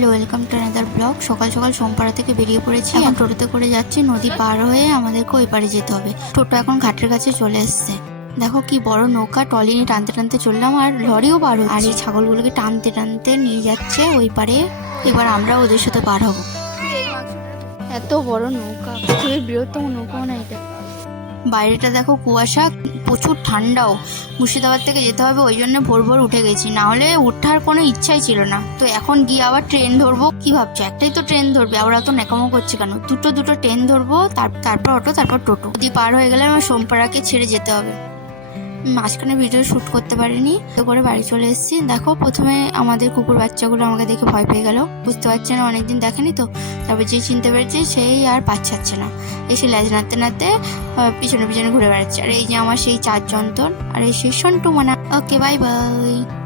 Hello, welcome to another blog. সকাল সকাল সোমপাড়া থেকে বেরিয়ে পড়েছি। এখন টোটোতে করে যাচ্ছি, নদী পার হয়ে আমাদেরকে ওই পারে যেতে হবে। টোটো এখন ঘাটের কাছে চলে এসছে। দেখো কি বড় নৌকা, ট্রলি নিয়ে টানতে টানতে চললাম, আর লরিও পার হচ্ছে। আর এই ছাগলগুলোকে টানতে টানতে নিয়ে যাচ্ছে ওই পারে। এবার আমরা ওদের সাথে পার হবো। এত বড় নৌকা, পৃথিবীর বৃহত্তম নৌকা না এটা। বাইরেটা দেখো কুয়াশা, প্রচুর ঠান্ডাও। মুর্শিদাবাদ থেকে যেতে হবে, ওই জন্য ভোর ভোর উঠে গেছি, না হলে ওঠার কোনো ইচ্ছাই ছিল না। তো এখন গিয়ে আবার ট্রেন ধরবো। কি ভাবছো, একটাই তো ট্রেন ধরবে, আবার অত ন্যাকামো করছে কেন? দুটো ট্রেন ধরবো, তারপর অটো, তারপর টোটো। যদি পার হয়ে গেলে আমার সোমপাড়াকে ছেড়ে যেতে হবে। মাঝখানে ভিডিও শ্যুট করতে পারিনি, তো করে বাড়ি চলে এসেছি। দেখো প্রথমে আমাদের কুকুর বাচ্চাগুলো আমাকে দেখে ভয় পেয়ে গেল, বুঝতে পারছে না, অনেকদিন দেখেনি তো। তারপর যে চিনতে পেরেছে সেই আর পাচ্ছে না, এসে ল্যাজ নাড়তে নাড়তে পিছনে পিছনে ঘুরে বেড়াচ্ছে। আর এই যে আমার সেই চার যন্ত্র, আর এই সেই সন্টু মানা। ওকে, বাই বাই।